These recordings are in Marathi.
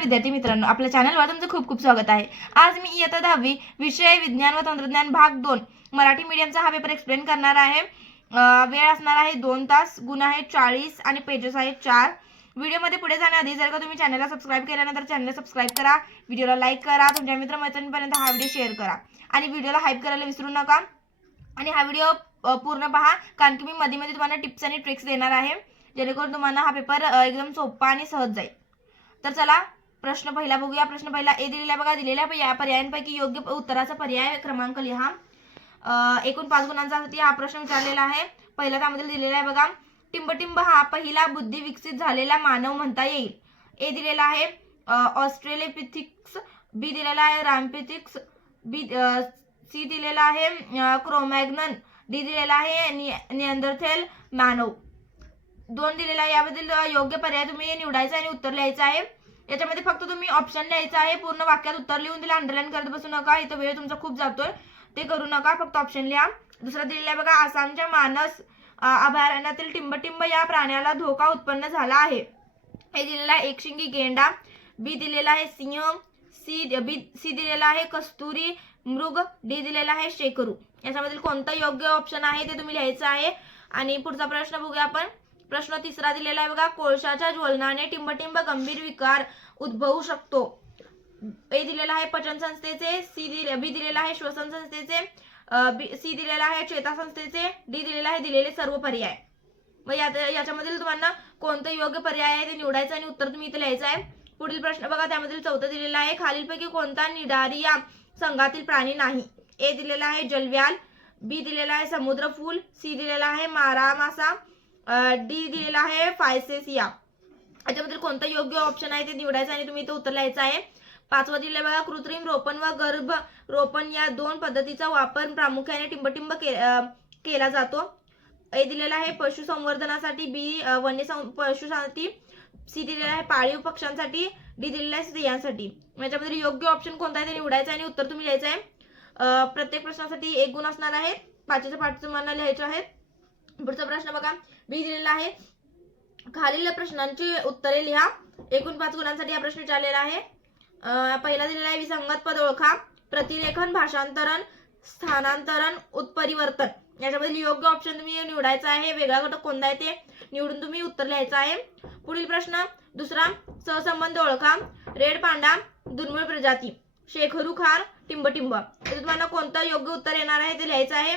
विद्यार्थी मित्रांनो, आपल्या चॅनलवर तुमचं खूप खूप स्वागत आहे। आज मी इयत्ता 10वी विषय विज्ञान व तंत्रज्ञान भाग 2 मराठी मीडियमचा हा पेपर एक्सप्लेन करणार आहे। वेळ असणार आहे 2 तास, गुण आहे 40 आणि पेजेस आहेत 4। व्हिडिओमध्ये पुढे जाण्याआधी जर का तुम्ही चॅनलला सबस्क्राइब केलं नंतर चॅनलला सबस्क्राइब करा, व्हिडिओला लाईक करा, तुमच्या मित्रमैत्रिणींपर्यंत हा व्हिडिओ शेअर करा आणि व्हिडिओला हाईप करायला विसरू नका। आणि हा व्हिडिओ पूर्ण पहा, कारण की मी मध्ये मध्ये तुम्हाला टिप्स आणि ट्रिक्स देणार आहे, जेणेकरून तुम्हाला हा पेपर एकदम सोपा आणि सहज जाईल। तर चला प्रश्न पहिला बघूया। प्रश्न पहिला ए दिलेला बघा, दिलेल्या पर्यायांपैकी योग्य उत्तराचा पर्याय क्रमांक लिहा। एकूण 5 गुणांसाठी हा प्रश्न विचारलेला आहे। पहिला त्यामध्ये दिलेला आहे बघा, टिंबटिंब हा पहिला बुद्धी विकसित झालेला मानव म्हणता येईल। ए दिलेला आहे ऑस्ट्रेलोपिथिक्स, बी दिलेला आहे रॅम्पिथिक्स, सी दिलेला आहे क्रोमॅग्नन, डी दिलेला आहे निअँडरथल मानव। 2 दिलेला आहे, यामधील योग्य पर्याय तुम्ही निवडायचा आणि उत्तर लिहायचं आहे। याच्यामध्ये फक्त तुम्ही ऑप्शन लिहायचं आहे, पूर्ण वाक्यात उत्तर लिहून दिलं अंडरलाईन करत बसू नका, इथं वेळ तुमचा खूप जातोय, ते करू नका, फक्त ऑप्शन लिहा। दुसरा दिलेला आहे बघा, आसामच्या मानस अभयारण्यातील टिंबटिंब या प्राण्याला धोका उत्पन्न झाला आहे। हे दिलेला आहे एकशिंगी गेंडा, बी दिलेला आहे सिंह, सी दिलेला आहे कस्तुरी मृग, डी दिलेला आहे शेकरू। याच्यामधील कोणतं योग्य ऑप्शन आहे ते तुम्ही लिहायचं आहे। आणि पुढचा प्रश्न बघूया आपण। प्रश्न तिसरा दिलेला आहे बघा, कोळशाच्या ज्वलनाने टिंबटिंब गंभीर विकार उद्भवू शकतो। ए दिलेला आहे पचन संस्थेचे, बी दिलेला आहे श्वसन संस्थेचे, सी दिलेला आहे चेतासंस्थेचे, डी दिलेला आहे दिलेले सर्व पर्याय। मग याच्यामधील तुम्हाला कोणतं योग्य पर्याय आहे ते निवडायचं आणि उत्तर तुम्ही इथे लिहायचं आहे। पुढील प्रश्न बघा, त्यामधील चौथा दिलेला आहे, खालीलपैकी कोणता निडारी या संघातील प्राणी नाही। ए दिलेला आहे जलव्याल, बी दिलेला आहे समुद्रफूल, सी दिलेला आहे मारा मासा, डी दिलेला आहे फायसेसिया। याच्याबद्दल कोणतं योग्य ऑप्शन आहे ते निवडायचं आणि तुम्ही इथे उत्तर लिहायचं आहे। पाचवा दिलेला बघा, कृत्रिम रोपण व गर्भ रोपण या 2 पद्धतीचा वापर प्रामुख्याने टिंबटिंब केला जातो। ए दिलेला आहे पशुसंवर्धनासाठी, बी वन्य पशुसाठी, सी दिलेला आहे पाळीव पक्ष्यांसाठी, डी दिलेला आहे स्त्रियांसाठी। याच्यामध्ये योग्य ऑप्शन कोणता आहे ते निवडायचं आणि उत्तर तुम्ही लिहायचं आहे। प्रत्येक प्रश्नासाठी 1 गुण असणार आहे, 5च्या 5 तुम्हाला लिहायचे आहेत। पुढचा प्रश्न बघा, बी दिलेला आहे खालील प्रश्नांची उत्तरे लिहा। एकूण 5 गुणांसाठी हा प्रश्न विचारलेला आहे। पहिला दिलेला आहे विसंगत पद ओळखा, प्रतिलेखन, भाषांतरण, स्थानांतरण, उत्परिवर्तन। याच्यामध्ये योग्य ऑप्शन तुम्ही निवडायचा आहे, वेगळा घटक कोणता आहे ते निवडून तुम्ही उत्तर लिहायचं आहे। पुढील प्रश्न दुसरा, सहसंबंध ओळखा, रेड पांडा, दुर्मिळ प्रजाती, शेखरू खार, टिंबटिंब। तर तुम्हाला कोणतं योग्य उत्तर येणार आहे ते लिहायचं आहे।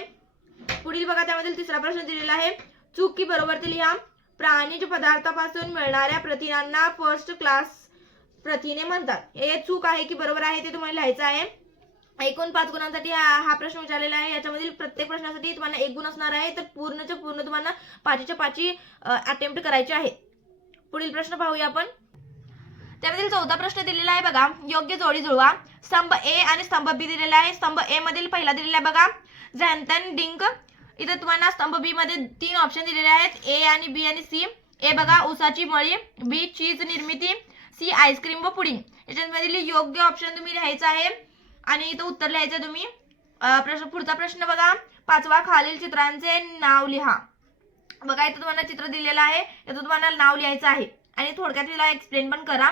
पुढील बघा, त्यामधील तिसरा प्रश्न दिलेला आहे, चूक की बरोबर ते लिहा, प्राणीज पदार्थापासून मिळणाऱ्या प्रथिनांना फर्स्ट क्लास प्रथिने म्हणतात। हे चूक आहे की बरोबर आहे ते तुम्हाला लिहायचं आहे। एकूण 5 गुणांसाठी हा प्रश्न विचारलेला आहे। याच्यामधील प्रत्येक प्रश्नासाठी तुम्हाला 1 गुण असणार आहे, तर पूर्णच्या पूर्ण तुम्हाला 5च्या 5 अटेम्प्ट करायचे आहे। पुढील प्रश्न पाहूया आपण। त्यामधील 14 प्रश्न दिलेला आहे बघा, योग्य जोडी जुळवा। स्तंभ ए आणि स्तंभ बी दिलेला आहे। स्तंभ ए मधील पहिला दिलेला आहे बघा, झॅन्थन डिंक। इथे तुम्हाला स्तंभ बी मध्ये 3 ऑप्शन दिलेले आहेत, ए आणि बी आणि सी। ए बघा ऊसाची मळी, बी चीज निर्मिती, सी आईस्क्रीम व पुडिंग। याच्यामधील योग्य ऑप्शन तुम्ही लिहायचं आहे आणि इथं उत्तर लिहायचं तुम्ही। पुढचा प्रश्न बघा, 5वा, खालील चित्रांचे नाव लिहा। बघा इथं तुम्हाला चित्र दिलेलं आहे, याचं तुम्हाला नाव लिहायचं आहे आणि थोडक्यात तिला एक्सप्लेन पण करा,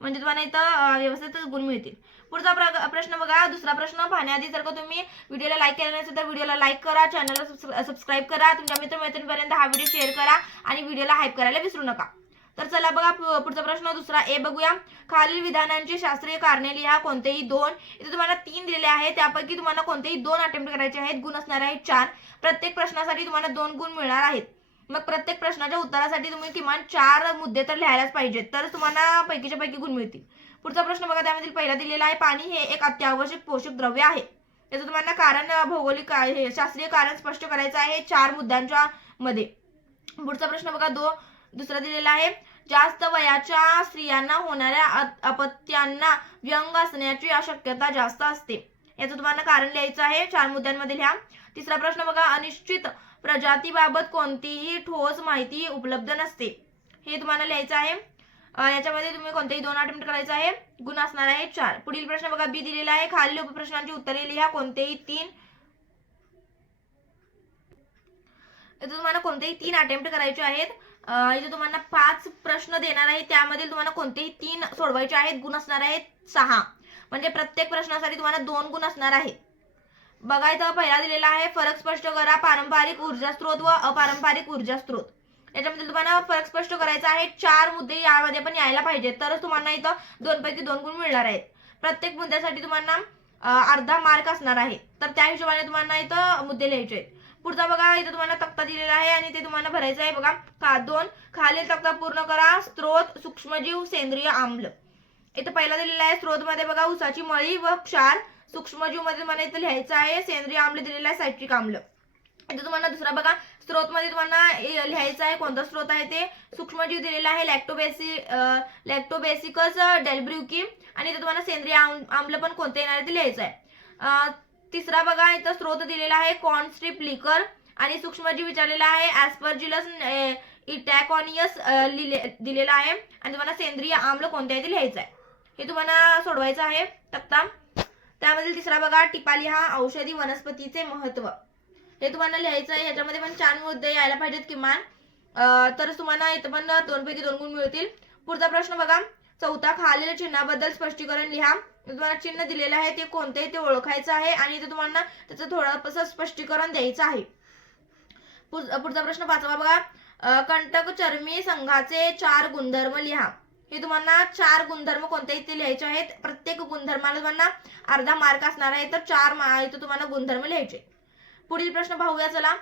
म्हणजे तुम्हाला इथं व्यवस्थित गुण मिळतील। पुढचा प्रश्न बघा, दुसरा प्रश्न पाहण्याआधी जर का तुम्ही व्हिडिओला लाईक केलं नसेल तर व्हिडिओला लाईक करा, चॅनलला सबस्क्राइब करा, तुमच्या मित्रमैत्रिणींपर्यंत हा व्हिडिओ शेअर करा आणि व्हिडिओला हाईप करायला विसरू नका। तर चला बघा पुढचा प्रश्न दुसरा ए बघूया, खालील विधानांची शास्त्रीय कारणे लिहा, कोणतेही 2। इथे तुम्हाला 3 दिलेले आहेत, त्यापैकी तुम्हाला कोणतेही 2 अटेम्प्ट करायचे आहेत, गुण असणार आहेत 4। प्रत्येक प्रश्नासाठी तुम्हाला 2 गुण मिळणार आहेत। मग प्रत्येक प्रश्नाच्या उत्तरासाठी तुम्ही किमान 4 मुद्दे तर लिहायलाच पाहिजेत, तर तुम्हाला पैकीच्या पैकी गुण मिळतील। पुढचा प्रश्न बघा, त्यामधील पहिला दिलेला आहे, पाणी हे एक अत्यावश्यक पोषक द्रव्य आहे। याचं तुम्हाला कारण भौगोलिक शास्त्रीय कारण स्पष्ट करायचं आहे 4 मुद्द्यांच्या मध्ये। पुढचा प्रश्न बघा, दुसरा दिलेला आहे, जास्त वयाच्या स्त्रियांना होणाऱ्या अपत्यांना व्यंग असण्याची शक्यता जास्त असते। याचं तुम्हाला कारण लिहायचं आहे, 4 मुद्द्यांमध्ये लिहा। तिसरा प्रश्न बघा, अनिश्चित प्रजातीबाबत कोणतीही ठोस माहिती उपलब्ध नसते। हे तुम्हाला लिहायचं आहे। याच्यामध्ये तुम्ही कोणतेही 2 अटेम्प्ट करायचं आहे, गुण असणार आहे 4। पुढील प्रश्न बघा, बी दिलेला आहे, खालील उपप्रश्नांची उत्तरे लिहा, कोणतेही 3। इथे तुम्हाला कोणतेही 3 अटेम्प्ट करायचे आहेत। इथे तुम्हाला 5 प्रश्न देणार आहे, त्यामधील तुम्हाला कोणतेही 3 सोडवायचे आहेत. गुण असणार आहेत 6, म्हणजे प्रत्येक प्रश्नासाठी तुम्हाला 2 गुण असणार आहेत. बघा इथं पहिला दिलेला आहे, फरक स्पष्ट करा पारंपरिक ऊर्जा स्रोत व अपारंपरिक ऊर्जा स्रोत. याच्यामध्ये तुम्हाला फरक स्पष्ट करायचा आहे. 4 मुद्दे यामध्ये पण यायला पाहिजे, तरच तुम्हाला इथं 2 पैकी 2 गुण मिळणार आहेत. प्रत्येक मुद्द्यासाठी तुम्हाला अर्धा मार्क असणार आहे, तर त्या हिशोबाने तुम्हाला इथं मुद्दे लिहायचे आहेत. पुढचा बघा, इथं तुम्हाला तक्ता दिलेला आहे आणि ते तुम्हाला भरायचं आहे. बघा 2 खालील तक्ता पूर्ण करा. स्त्रोत, सूक्ष्मजीव, सेंद्रिय आम्ल. इथं पहिला दिलेला आहे स्त्रोत मध्ये बघा ऊसाची मळी व क्षार. सूक्ष्मजीव मध्ये तुम्हाला इथं लिहायचं आहे सेंद्रिय आम्ल दिलेला आहे सायट्रिक आम्ल. इथं तुम्हाला दुसरा बघा स्त्रोत मध्ये तुम्हाला लिहायचं आहे कोणता स्त्रोत आहे ते. सूक्ष्मजीव दिलेला आहे लॅक्टोबेसिकस डेल्ब्रुकी आणि इथं तुम्हाला सेंद्रिय आम्ल पण कोणते येणार आहे ते लिहायचं आहे. तिसरा बघा इथं स्त्रोत दिलेला आहे कॉर्न स्ट्रिप लिकर आणि सूक्ष्मजीव विचारलेला आहे ॲस्परजिलस इटॅकॉनियस दिलेला आहे आणि तुम्हाला सेंद्रिय आम्ल कोणते आहे ते लिहायचं आहे. हे तुम्हाला सोडवायचं आहे तक्ता. त्यामधील तिसरा बघा टिपा लिहा औषधी वनस्पतीचे महत्व. हे तुम्हाला लिहायचं आहे. ह्याच्यामध्ये पण 4 मुद्दे यायला पाहिजेत किमान, तरच तुम्हाला इथं पण 2 पैकी 2 गुण मिळतील. पुढचा प्रश्न बघा चौथा, खालील चिन्हाबद्दल स्पष्टीकरण लिहा. तुम्हाला चिन्ह दिलेलं आहे ते कोणते ते ओळखायचं आहे आणि इथे तुम्हाला त्याचं थोडंसं स्पष्टीकरण द्यायचं आहे. पुढचा प्रश्न 5वा बघा कंटक चर्मी संघाचे 4 गुणधर्म लिहा. हे तुम्हाला 4 गुणधर्म कोणते ते लिहायचे आहेत. प्रत्येक गुणधर्माला तुम्हाला अर्धा मार्क असणार आहे, तर 4 इथं तुम्हाला गुणधर्म लिहायचे. पुढील प्रश्न पाहूया चला.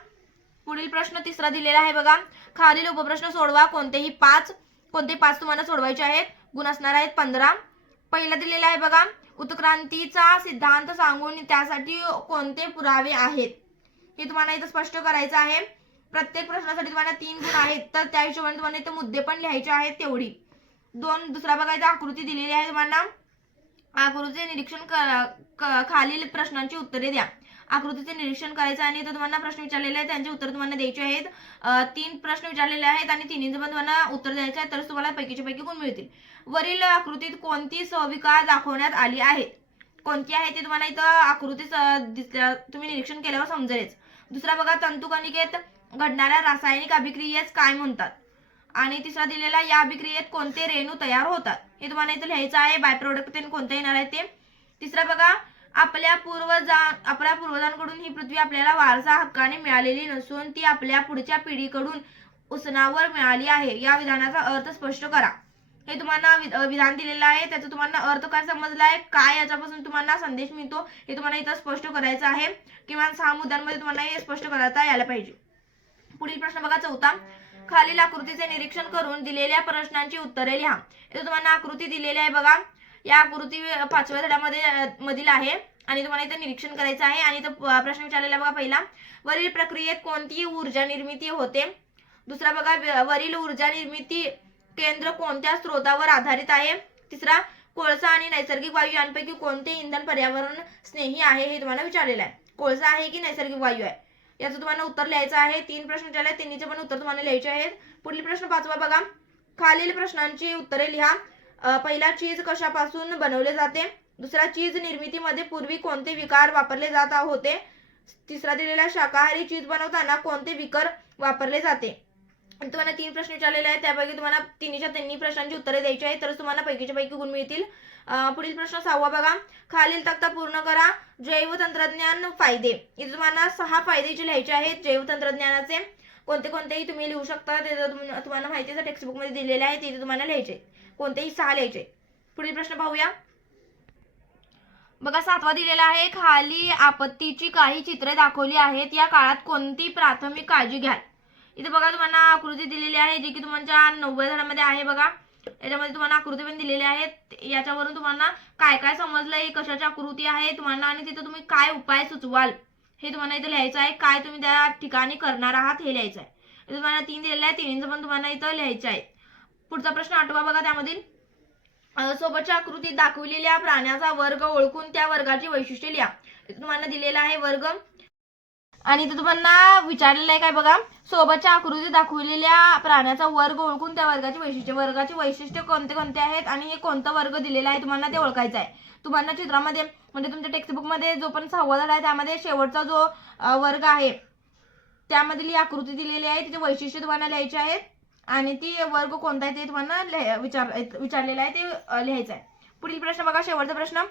पुढील प्रश्न तिसरा दिलेला आहे बघा खालील उपप्रश्न सोडवा. कोणते 5 तुम्हाला सोडवायचे आहेत. गुण असणार आहेत 15. पहिला दिलेला आहे बघा उत्क्रांतीचा सिद्धांत सांगून त्यासाठी कोणते पुरावे आहेत. हे तुम्हाला इथं स्पष्ट करायचं आहे. प्रत्येक प्रश्नासाठी तुम्हाला 3 गुण आहेत, तर त्या हिशोबाने तुम्हाला इथं मुद्दे पण लिहायचे आहेत तेवढी. दुसरा बघा इथं आकृती दिलेली आहे. तुम्हाला आकृतीचे निरीक्षण खालील प्रश्नांची उत्तरे द्या. आकृतीचे निरीक्षण करायचं आणि इथं तुम्हाला प्रश्न विचारलेले आहेत त्यांची उत्तर तुम्हाला द्यायची आहेत. 3 प्रश्न विचारलेले आहेत आणि तिन्हीचं पण तुम्हाला उत्तर द्यायचं आहे, तरच तुम्हाला पैकीच्या पैकी गुण मिळतील. वरील आकृतीत कोणती सहविकार दाखवण्यात आली आहे. कोणती आहे ते तुम्हाला इथं आकृती तुम्ही निरीक्षण केल्यावर समजेलच. दुसरा बघा तंतुकणिकेत घडणाऱ्या रासायनिक अभिक्रियेस काय म्हणतात. आणि तिसरा दिलेला या अभिक्रियेत कोणते रेणू तयार होतात. हे तुम्हाला इथं लिहायचं आहे. बाय प्रोडक्ट कोणते येणार आहे ते. तिसरा बघा आपल्या पूर्वजांकडून ही पृथ्वी आपल्याला वारसा हक्काने मिळालेली नसून ती आपल्या पुढच्या पिढीकडून उसनावर मिळाली आहे. या विधानाचा अर्थ स्पष्ट करा. हे तुम्हाला विधान दिलेलं आहे, त्याचा तुम्हाला अर्थ काय समजला आहे, काय याच्यापासून तुम्हाला संदेश मिळतो हे तुम्हाला इथं स्पष्ट करायचं आहे. किमान 6 मुद्द्यांमध्ये तुम्हाला हे स्पष्ट करता यायला पाहिजे. पुढील प्रश्न बघा चौथा, खालील आकृतीचे निरीक्षण करून दिलेल्या प्रश्नांची उत्तरे लिहा. इथं तुम्हाला आकृती दिलेली आहे बघा. या आकृती 5व्या धड्यामध्ये मधील आहे आणि तुम्हाला इथं निरीक्षण करायचं आहे आणि इथं प्रश्न विचारलेला बघा पहिला, वरील प्रक्रियेत कोणती ऊर्जा निर्मिती होते. दुसरा बघा वरील ऊर्जा निर्मिती केंद्र कोणत्या स्रोतावर आधारित आहे. तिसरा कोळसा आणि नैसर्गिक वायू यांपैकी कोणते इंधन पर्यावरण स्नेही आहे हे तुम्हाला विचारलेलं आहे. कोळसा आहे की नैसर्गिक वायू आहे याचं तुम्हाला उत्तर लिहायचं आहे. 3 प्रश्न विचारले, तिन्हीचे पण उत्तर तुम्हाला लिहायचे आहेत. पुढील प्रश्न 5वा बघा खालील प्रश्नांची उत्तरे लिहा. पहिला चीज कशापासून बनवले जाते. दुसरा चीज निर्मितीमध्ये पूर्वी कोणते विकार वापरले जात होते. तिसरा दिलेला शाकाहारी चीज बनवताना कोणते विकर वापरले जाते. तुम्हाला 3 प्रश्न विचारलेले आहेत, त्यापैकी तुम्हाला तिन्ही प्रश्नांची उत्तरे द्यायची आहेत, तरच तुम्हाला पैकीच्या पैकी गुण मिळतील. पुढील प्रश्न 6वा बघा खालील तक्ता पूर्ण करा. जैव तंत्रज्ञान फायदे. इथे तुम्हाला 6 फायदे लिहायचे आहेत जैव तंत्रज्ञानाचे. कोणतेही तुम्ही लिहू शकता, ते तुम्हाला माहिती आहे टेक्स्टबुक मध्ये दिलेले आहे, ते तुम्हाला लिहायचे. कोणतेही 6 लिहायचे. पुढील प्रश्न पाहूया बघा 7वा दिलेला आहे. खाली आपत्तीची काही चित्रे दाखवली आहेत. या काळात कोणती प्राथमिक काळजी घ्याल. इथे बघा तुम्हाला आकृती दिलेली आहे जी की तुमच्या 9व्या धड्यामध्ये आहे बघा. याच्यामध्ये तुम्हाला आकृती पण दिलेली आहेत. याच्यावरून तुम्हाला काय काय समजलंय, कशाची आकृती आहे तुम्हाला आणि तिथे तुम्ही काय उपाय सुचवाल हे तुम्हाला इथे लिहायचं आहे. काय तुम्ही त्या ठिकाणी करणार आहात हे लिहायचं आहे. इथे तुम्हाला 3 दिलेले आहे, तिन्हीचं पण तुम्हाला इथं लिहायचं आहे. पुढचा प्रश्न 8वा बघा. त्यामधील सोबतच्या आकृतीत दाखवलेल्या प्राण्याचा वर्ग ओळखून त्या वर्गाची वैशिष्ट्ये लिहा. इथे तुम्हाला दिलेला आहे वर्ग आणि इथे तुम्हाला विचारलेलं आहे काय बघा सोबतच्या आकृतीत दाखवलेल्या प्राण्याचा वर्ग ओळखून त्या वर्गाची वैशिष्ट्ये. वर्गाची वैशिष्ट्ये कोणते कोणते आहेत आणि हे कोणता वर्ग दिलेला आहे तुम्हाला ते ओळखायचं आहे. तुम्हाला चित्रामध्ये म्हणजे तुमच्या टेक्स्टबुक मध्ये जो पण 6वा धडा आहे त्यामध्ये शेवटचा जो वर्ग आहे त्यामधली आकृती दिलेली आहे, तिचे वैशिष्ट्य तुम्हाला लिहायचे आहेत. आणि ती वर्ग कोणता आहे ते तुम्हाला विचारलेला आहे ते लिहायचं आहे. पुढील प्रश्न बघा, शेवटचा प्रश्न.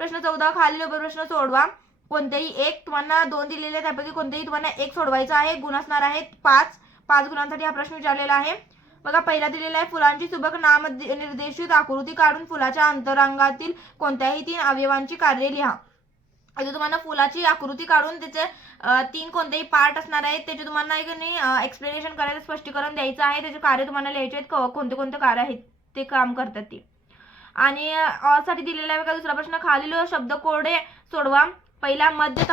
प्रश्न 14, खालील उपप्रश्न सोडवा. कोणतेही एक, तुम्हाला 2 दिलेले आहेत त्यापैकी कोणतेही तुम्हाला एक सोडवायचं आहे. गुण असणार आहेत 5 गुणांसाठी हा प्रश्न विचारलेला आहे. बघा, पहिला दिलेला आहे, फुलांची सुबक नाम निर्देशित आकृती काढून फुलाच्या अंतरांगातील कोणत्याही 3 अवयवांची कार्ये लिहा. आता तुम्हाला फुलाची आकृती काढून त्याचे 3 कोणतेही पार्ट असणार आहेत, त्याचे तुम्हाला एक नाही एक्सप्लेनेशन करायचं, स्पष्टीकरण द्यायचं आहे. त्याचे कार्य तुम्हाला लिहायचे आहेत, कोणते कोणते कार्य आहेत ते काम करतात ते. आणि साठी दिलेला आहे बघा दुसरा प्रश्न, खालील शब्दकोडे सोडवा. पहिला, मद्य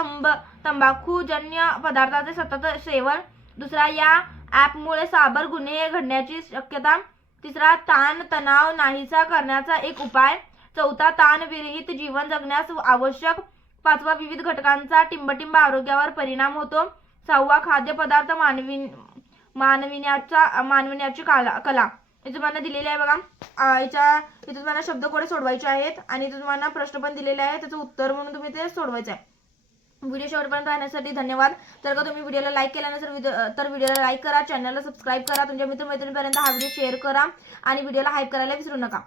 तंबाखूजन्य पदार्थाचे सतत सेवन. दुसरा, या ॲपमुळे सायबर गुन्हे घडण्याची शक्यता. तिसरा, ताण तणाव नाहीसा करण्याचा एक उपाय. चौथा, ताण विरहित जीवन जगण्यास आवश्यक. पाचवा, विविध घटकांचा टिंबटिंब आरोग्यावर परिणाम होतो. सहावा, खाद्यपदार्थ मानविण्याची कला. हे तुम्हाला दिलेले आहे बघा. इथे तुम्हाला शब्दकोडे सोडवायचे आहेत आणि तुम्हाला प्रश्न पण दिलेले आहे, त्याचं उत्तर म्हणून तुम्ही ते सोडवायचं आहे. व्हिडिओ शेवटपर्यंत पाहण्यासाठी धन्यवाद. जर का तुम्ही व्हिडिओला लाईक केला नसेल तर व्हिडिओला लाईक करा, चॅनलला सबस्क्राईब करा, तुमच्या मित्रमैत्रिणींपर्यंत हा व्हिडिओ शेअर करा आणि व्हिडिओला हाईप करायला विसरू नका.